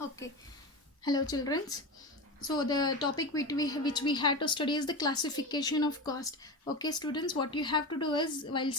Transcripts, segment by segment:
Okay. Hello, children. So the topic which we had to study is the classification of cost. Okay, students, what you have to do is while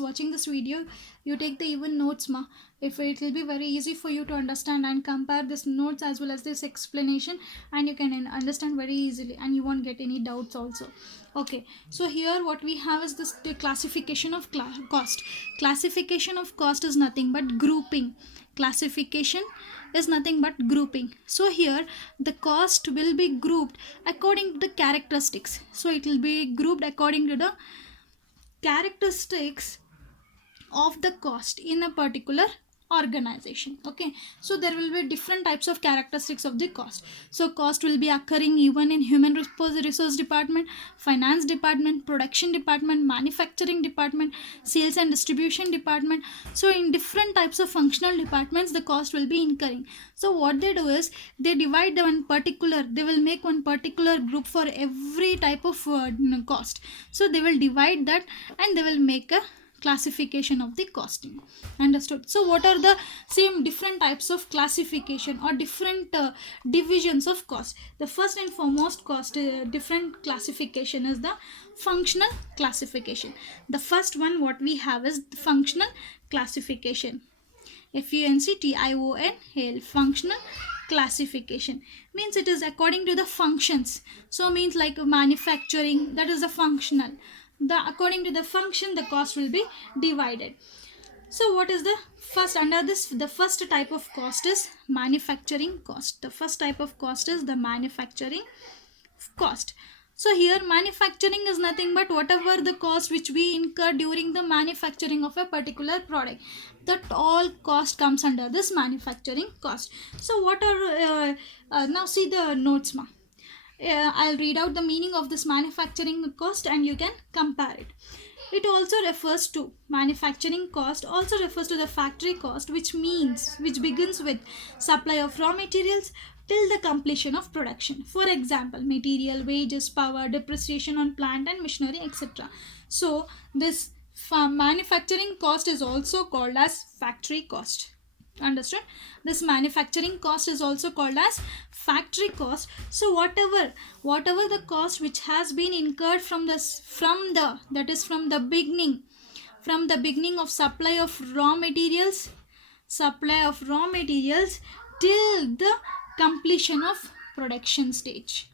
watching this video, you take the even notes, ma. If it will be very easy for you to understand and compare this notes as well as this explanation, and you can understand very easily, and you won't get any doubts also. Okay, so here what we have is this the classification of cost. Classification of cost is nothing but grouping. Classification is nothing but grouping. So here the cost will be grouped according to the characteristics. So it will be grouped according to the characteristics of the cost in a particular organization. Okay, so there will be different types of characteristics of the cost. So cost will be occurring even in human resource department, finance department, production department, manufacturing department, sales and distribution department. So in different types of functional departments the cost will be incurring. So what they do is they divide they will make one particular group for every type of cost. So they will divide that and they will make a classification of the costing. Understood? So what are the same different types of classification or different divisions of cost? The first and foremost cost different classification is the functional classification. The first one what we have is the functional classification. FUNCTIONAL, functional classification means it is according to the functions. So means like manufacturing, that is the functional. According to the function the cost will be divided. So what is the first under this? The first type of cost is manufacturing cost. The first type of cost is the manufacturing cost. So here manufacturing is nothing but whatever the cost which we incur during the manufacturing of a particular product, that all cost comes under this manufacturing cost. So what are now see the notes, ma. I'll read out the meaning of this manufacturing cost and you can compare it. It also refers to manufacturing cost, also refers to the factory cost, which begins with supply of raw materials till the completion of production. For example, material, wages, power, depreciation on plant and machinery, etc. So this manufacturing cost is also called as factory cost. Understood? This manufacturing cost is also called as factory cost. So whatever the cost which has been incurred from the beginning of supply of raw materials till the completion of production stage.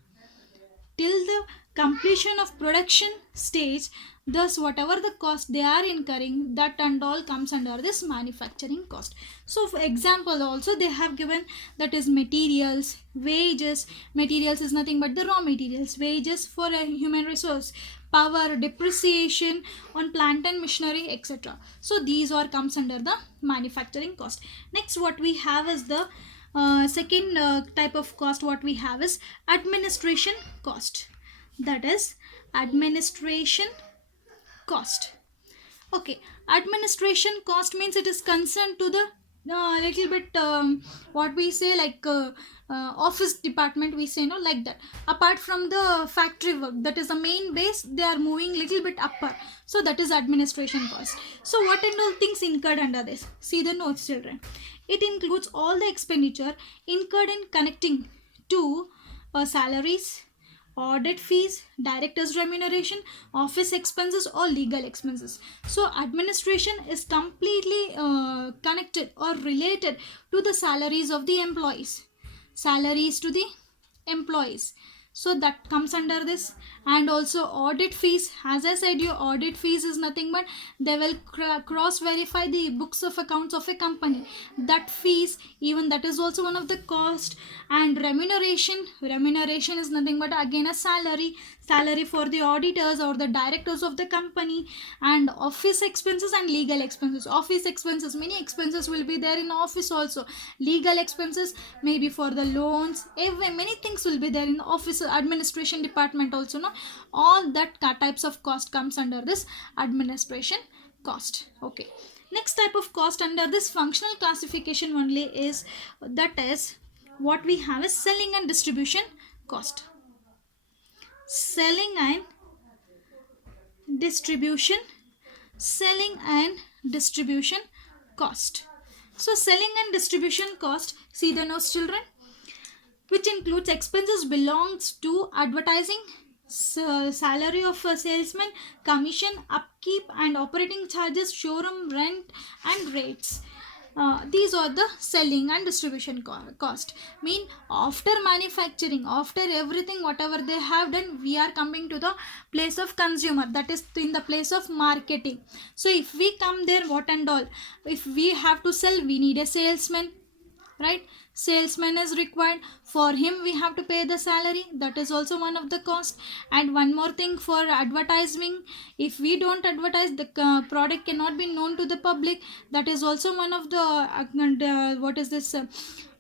Thus whatever the cost they are incurring, that and all comes under this manufacturing cost. So for example also they have given, that is materials, wages. Materials is nothing but the raw materials, wages for a human resource, power, depreciation on plant and machinery, etc. So these all comes under the manufacturing cost. Next what we have is the second type of cost what we have is administration cost. That is administration cost. Okay, administration cost means it is concerned to the little bit what we say like office department, we say, no, like that. Apart from the factory work, that is the main base, they are moving little bit upper. So that is administration cost. So what and all things incurred under this? See the notes, children. It includes all the expenditure incurred in connecting to salaries, audit fees, directors remuneration, office expenses or legal expenses. So administration is completely connected or related to the salaries of the employees. So that comes under this. And also audit fees, as I said you, audit fees is nothing but they will cross verify the books of accounts of a company. That fees, even that is also one of the cost. And remuneration is nothing but again a salary for the auditors or the directors of the company. And office expenses and legal expenses. Office expenses, many expenses will be there in office also. Legal expenses maybe for the loans, many things will be there in the office administration department also, no. All that types of cost comes under this administration cost. Okay, next type of cost under this functional classification only is, that is what we have is selling and distribution cost. Selling and distribution cost. So selling and distribution cost, see the notes children, which includes expenses belongs to advertising, salary of a salesman, commission, upkeep and operating charges, showroom rent and rates. These are the selling and distribution cost. Mean after manufacturing, after everything whatever they have done, we are coming to the place of consumer, that is in the place of marketing. So if we come there, what and all, if we have to sell, we need a salesman, right? Salesman is required. For him we have to pay the salary, that is also one of the cost. And one more thing, for advertising, if we don't advertise, the product cannot be known to the public, that is also one of the what is this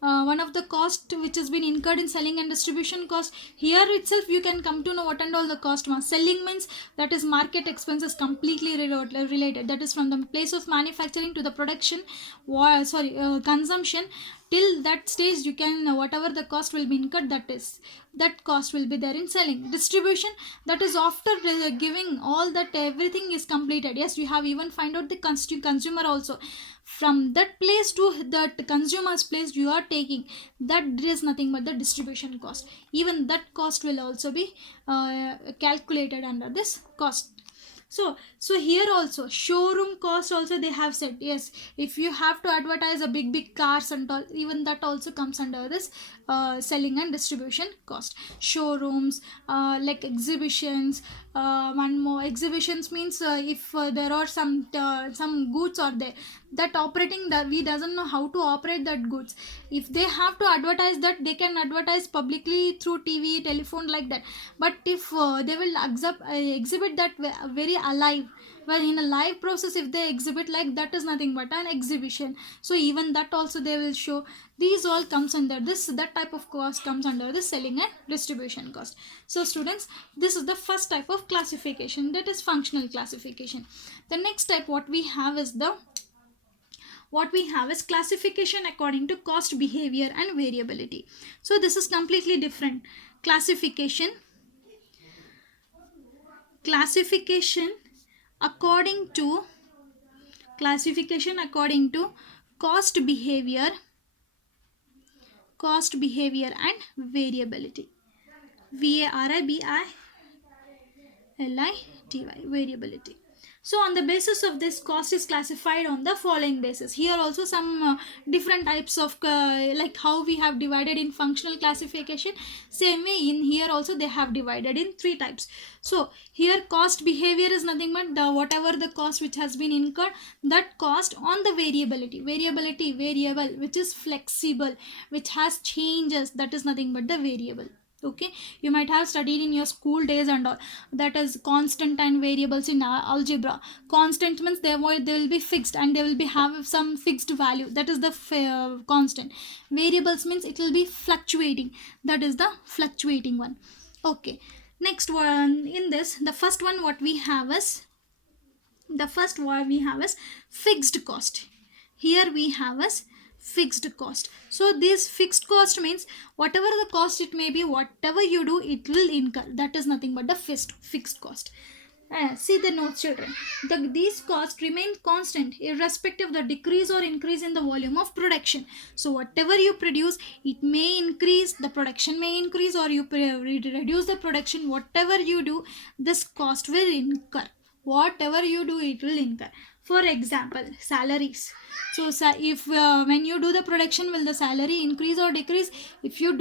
one of the cost which has been incurred in selling and distribution cost. Here itself you can come to know what and all the cost. Selling means that is market expenses completely related, that is from the place of manufacturing to the production, consumption. Till that stage you can whatever the cost will be incurred, that cost will be there in selling. Distribution, that is after giving all that everything is completed, yes, you have even find out the consumer also, from that place to that consumer's place you are taking, that is nothing but the distribution cost. Even that cost will also be calculated under this cost. So here also showroom cost also they have said, yes, if you have to advertise a big cars and all, even that also comes under this selling and distribution cost. Showrooms, like exhibitions, one more, exhibitions means if there are some goods are there, that operating, that we doesn't know how to operate that goods, if they have to advertise that, they can advertise publicly through TV, telephone, like that. But if they will exhibit that very alive, well, in a live process, if they exhibit, like that is nothing but an exhibition. So even that also they will show. These all comes under this, that type of cost comes under the selling and distribution cost. So students, this is the first type of classification, that is functional classification. The next type what we have is classification according to cost, behavior and variability. So this is completely different. Classification according to cost, behavior and variability. variability, variability. So on the basis of this, cost is classified on the following basis. Here also some different types of like how we have divided in functional classification, same way in here also they have divided in 3 types. So here cost behavior is nothing but the whatever the cost which has been incurred, that cost on the variability, variable, which is flexible, which has changes, that is nothing but the variable. Okay, you might have studied in your school days and all, that is constant and variables in algebra. Constant means they will be fixed and they will be have some fixed value, that is the constant. Variables means it will be fluctuating, that is the fluctuating one. Okay, next one, in this, the first one what we have is fixed cost. Here we have as fixed cost. So this fixed cost means whatever the cost it may be, whatever you do, it will incur, that is nothing but the fixed cost. See the notes children, these costs remain constant irrespective of the decrease or increase in the volume of production. So whatever you produce, it may increase, the production may increase, or you reduce the production, whatever you do, this cost will incur. Whatever you do, it will incur. For example, salaries. So if when you do the production, will the salary increase or decrease? If you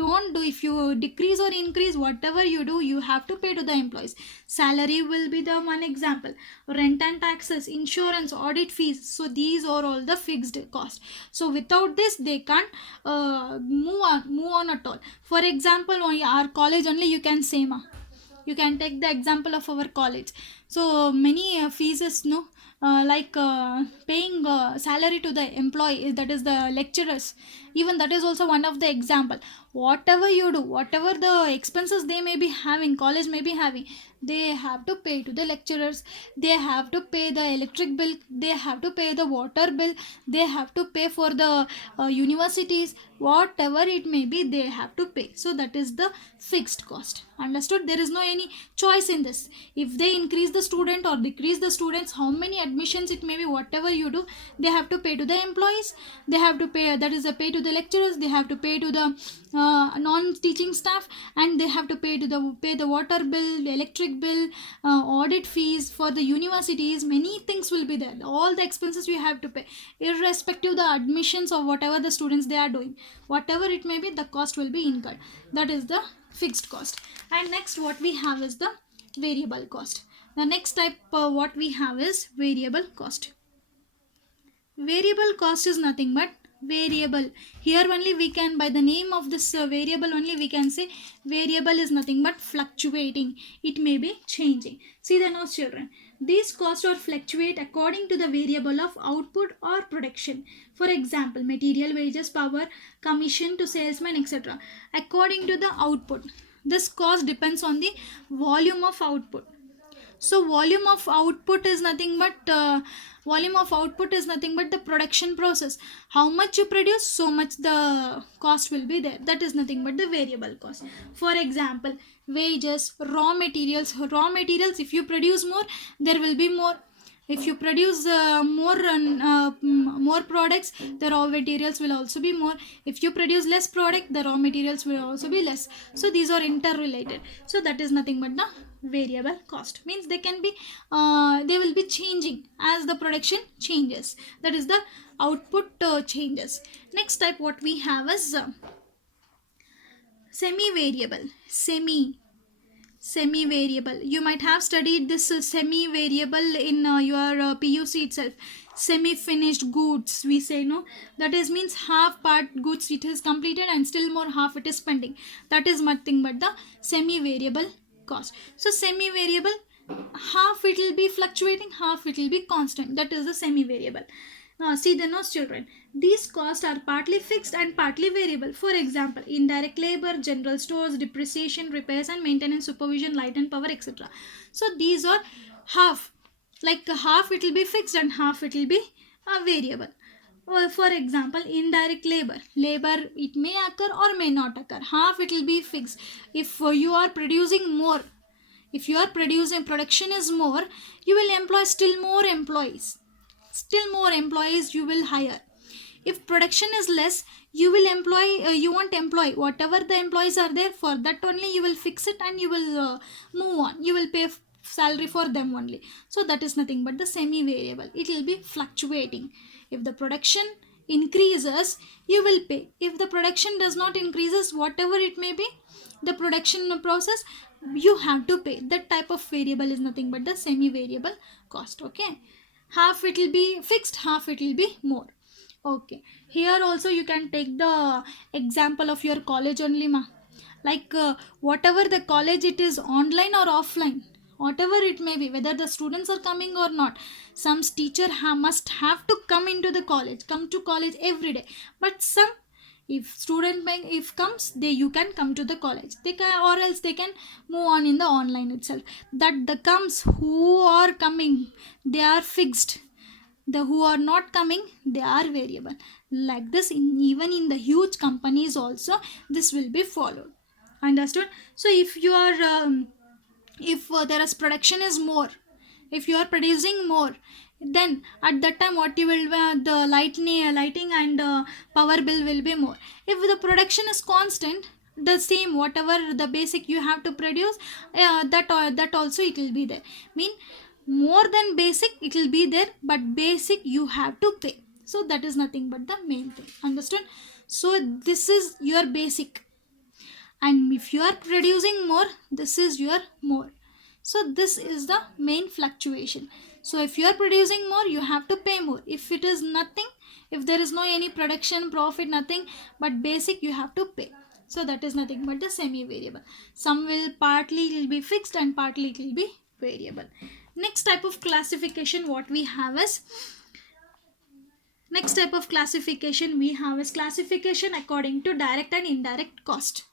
decrease or increase, whatever you do, you have to pay to the employees. Salary will be the one example. Rent and taxes, insurance, audit fees. So these are all the fixed cost. So without this, they can't move on at all. For example, our college only you can say you can take the example of our college. So many fees is like paying salary to the employee, that is the lecturers, even that is also one of the example. Whatever you do, whatever the expenses they may be having, college may be having, They have to pay to the lecturers, they have to pay the electric bill, they have to pay the water bill, they have to pay for the universities, whatever it may be, they have to pay. So that is the fixed cost. Understood? There is no any choice in this. If they increase the student or decrease the students, how many admissions it may be, whatever you do, they have to pay to the employees, they have to pay, that is a pay to the lecturers, they have to pay to the non-teaching staff, and they have to pay the water bill, the electric bill, audit fees for the universities. Many things will be there, all the expenses we have to pay, irrespective the admissions or whatever the students they are doing, whatever it may be, the cost will be incurred. That is the fixed cost. And next what we have is the variable cost. The next type what we have is variable cost. Variable cost is nothing but variable. Here only we can, by the name of this variable only, we can say variable is nothing but fluctuating. It may be changing. See the notes, children. These costs are fluctuate according to the variable of output or production. For example, material, wages, power, commission to salesman, etc. According to the output. This cost depends on the volume of output. So volume of output is nothing but the production process. How much you produce, so much the cost will be there. That is nothing but the variable cost. For example, wages, raw materials. Raw materials, if you produce more, there will be more. If you produce more products, the raw materials will also be more. If you produce less product, the raw materials will also be less. So these are interrelated. So that is nothing but the variable cost. Means they can be they will be changing as the production changes. That is the output changes. Next type what we have is semi-variable. Semi-variable, you might have studied this semi-variable in your PUC itself. Semi-finished goods, we say, no, that is means half part goods it is completed and still more half it is pending. That is nothing but the semi-variable cost. So semi-variable, half it will be fluctuating, half it will be constant. That is the semi-variable. Now see the notes, children. These costs are partly fixed and partly variable. For example, indirect labor, general stores, depreciation, repairs and maintenance, supervision, light and power, etc. So these are half. Like half it will be fixed and half it will be variable. For example, indirect labor. Labor, it may occur or may not occur. Half it will be fixed. If you are producing more, if your production is more, you will employ still more employees. Still more employees you will hire. If production is less, you will you won't employ. Whatever the employees are there, for that only you will fix it and you will move on. You will pay salary for them only. So that is nothing but the semi-variable. It will be fluctuating. If the production increases, you will pay. If the production does not increases, whatever it may be, the production process, you have to pay. That type of variable is nothing but the semi-variable cost. Okay, half it will be fixed, half it will be more. Okay, here also you can take the example of your college only, ma. Like whatever the college, it is online or offline, whatever it may be, whether the students are coming or not, some teacher must have to come into the college, come to college every day. But some, if student if comes, they, you can come to the college, they can, or else they can move on in the online itself. That the comes, who are coming, they are fixed. The who are not coming, they are variable. Like this, even in the huge companies also this will be followed. Understood? So if you are if there is production is more, if you are producing more, then at that time what you will the lighting and power bill will be more. If the production is constant, the same, whatever the basic you have to produce, that also it will be there. Mean more than basic it will be there, but basic you have to pay. So that is nothing but the main thing. Understood? So this is your basic, and if you are producing more, this is your more. So this is the main fluctuation. So if you are producing more, you have to pay more. If it is nothing, if there is no any production profit, nothing but basic, you have to pay. So that is nothing but the semi variable. Some will partly it will be fixed and partly it will be variable. Next type of classification what we have is classification according to direct and indirect cost.